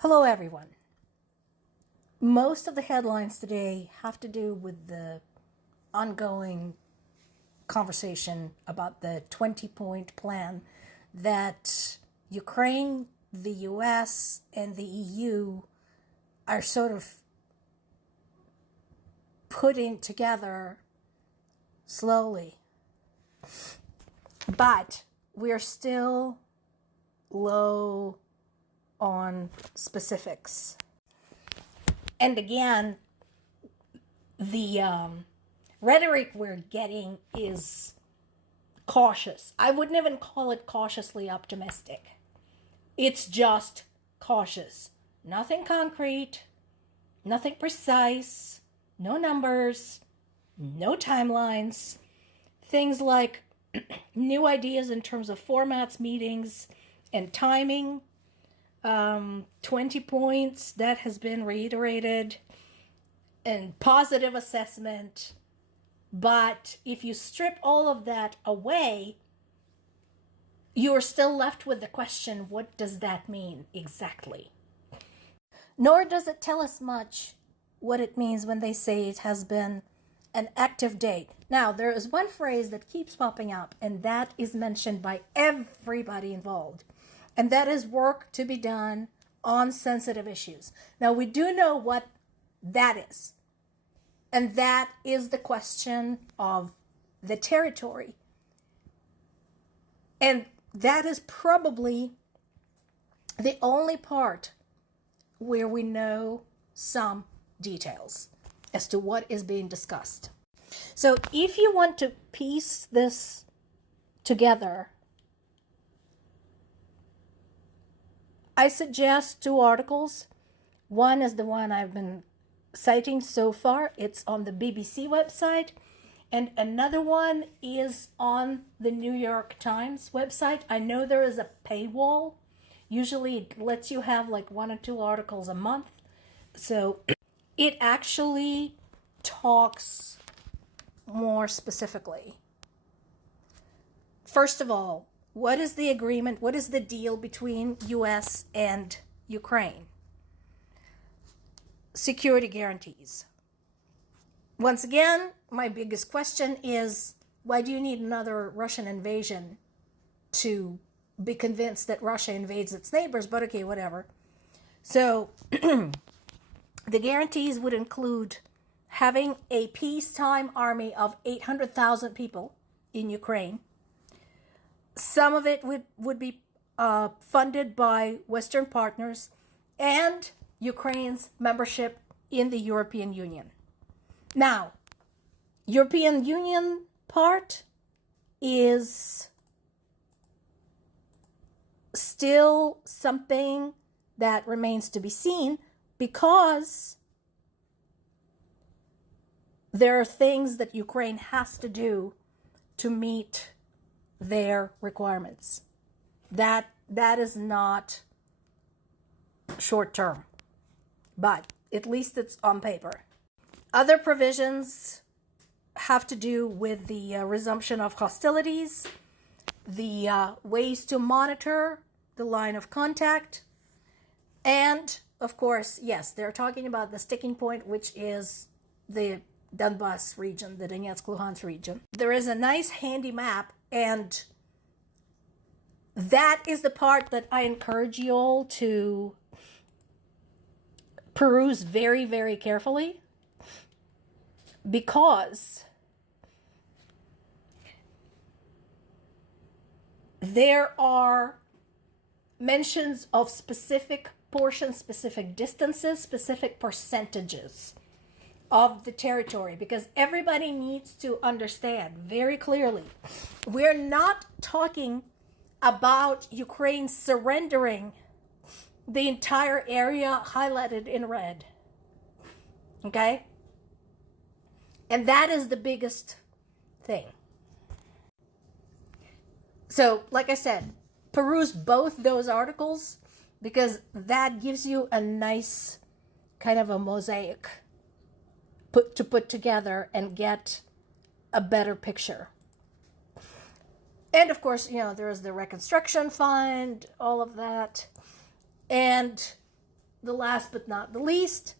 Hello, everyone. Most of the headlines today have to do with the ongoing conversation about the 20-point plan that Ukraine, the US, and the EU are sort of putting together slowly. But we're still low on specifics. And again, the rhetoric we're getting is cautious. I wouldn't even call it cautiously optimistic. It's just cautious. Nothing concrete, nothing precise, no numbers, no timelines. Things like new ideas in terms of formats, meetings, and timing. 20 points that has been reiterated, and positive assessment. But if you strip all of that away, you're still left with the question, what does that mean exactly? Nor does it tell us much what it means when they say it has been an active date. Now, there is one phrase that keeps popping up, and that is mentioned by everybody involved. And that is work to be done on sensitive issues. Now, we do know what that is. And that is the question of the territory. And that is probably the only part where we know some details as to what is being discussed. So if you want to piece this together, I suggest two articles. One is the one I've been citing so far. It's on the BBC website. And another one is on the New York Times website. I know there is a paywall. Usually it lets you have like one or two articles a month. So it actually talks more specifically. First of all, what is the agreement? What is the deal between US and Ukraine? Security guarantees. Once again, my biggest question is, why do you need another Russian invasion to be convinced that Russia invades its neighbors? But okay, whatever. So the guarantees would include having a peacetime army of 800,000 people in Ukraine. Some of it would be funded by Western partners and Ukraine's membership in the European Union. Now, European Union part is still something that remains to be seen because there are things that Ukraine has to do to meet their requirements. That is not short term, but at least it's on paper. Other provisions have to do with the resumption of hostilities, the ways to monitor the line of contact, and of course, yes, they're talking about the sticking point, which is the Donbas region, the Donetsk-Luhansk region. There is a nice handy map, and that is the part that I encourage you all to peruse very, very carefully, because there are mentions of specific portions, specific distances, specific percentages of the territory, because everybody needs to understand very clearly, we're not talking about Ukraine surrendering the entire area highlighted in red. Okay? And that is the biggest thing. So, like I said, peruse both those articles, because that gives you a nice kind of a mosaic to put together and get a better picture. And of course, there is the reconstruction fund, all of that. And the last but not the least,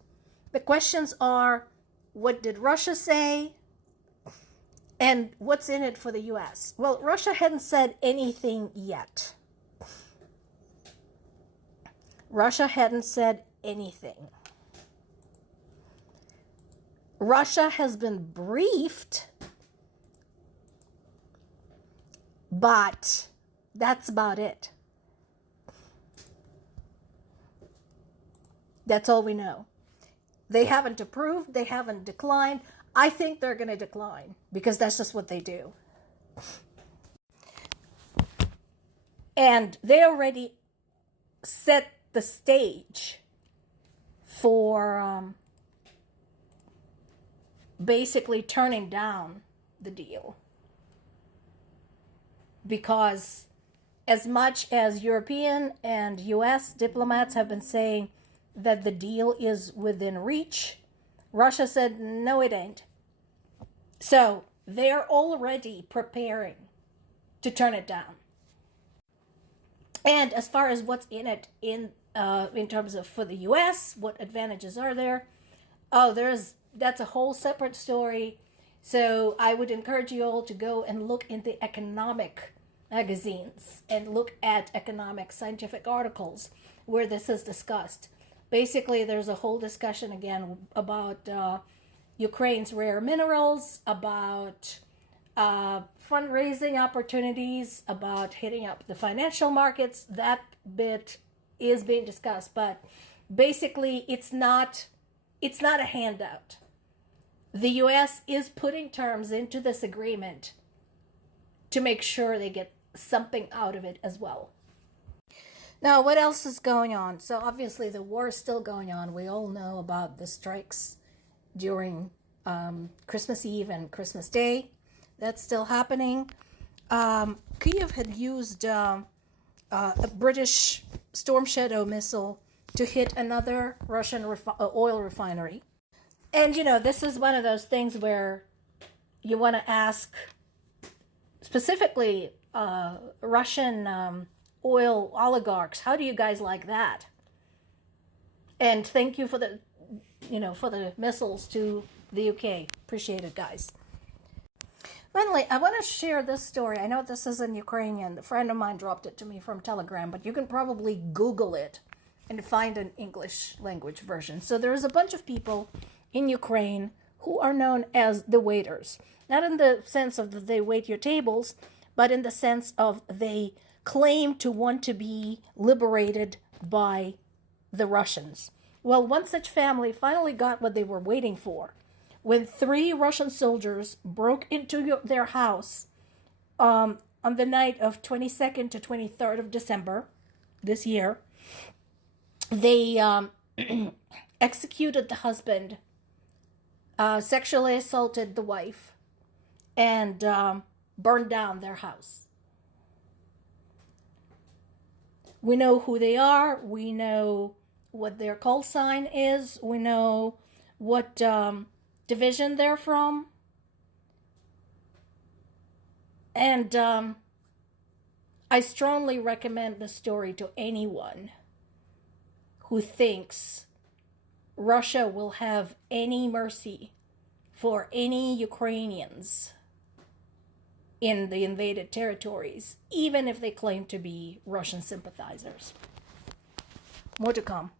the questions are, what did Russia say? And what's in it for the US? Well, Russia hadn't said anything yet. Russia hadn't said anything. Russia has been briefed, but that's about it. That's all we know. They haven't approved, they haven't declined. I think they're going to decline because that's just what they do. And they already set the stage for basically turning down the deal. Because as much as European and US diplomats have been saying that the deal is within reach, Russia said, no, it ain't. So they're already preparing to turn it down. And as far as what's in it in terms of for the US, what advantages are there? Oh, that's a whole separate story. So I would encourage you all to go and look in the economic magazines and look at economic scientific articles where this is discussed. Basically, there's a whole discussion again about Ukraine's rare minerals, about fundraising opportunities, about hitting up the financial markets. That bit is being discussed, but basically it's not a handout. The US is putting terms into this agreement to make sure they get something out of it as well. Now, what else is going on? So obviously the war is still going on. We all know about the strikes during Christmas Eve and Christmas Day. That's still happening. Kyiv had used a British Storm Shadow missile to hit another Russian oil refinery. And, you know, this is one of those things where you want to ask specifically Russian oil oligarchs, how do you guys like that? And thank you for the missiles to the UK. Appreciate it, guys. Finally, I want to share this story. I know this is in Ukrainian. A friend of mine dropped it to me from Telegram, but you can probably Google it and find an English language version. So there's a bunch of people in Ukraine who are known as the waiters. Not in the sense of that they wait your tables, but in the sense of they claim to want to be liberated by the Russians. Well, one such family finally got what they were waiting for. When 3 Russian soldiers broke into their house on the night of 22nd to 23rd of December this year, they executed the husband, sexually assaulted the wife, and burned down their house. We know who they are. We know what their call sign is. We know what division they're from. And I strongly recommend the story to anyone who thinks Russia will have any mercy for any Ukrainians in the invaded territories, even if they claim to be Russian sympathizers. More to come.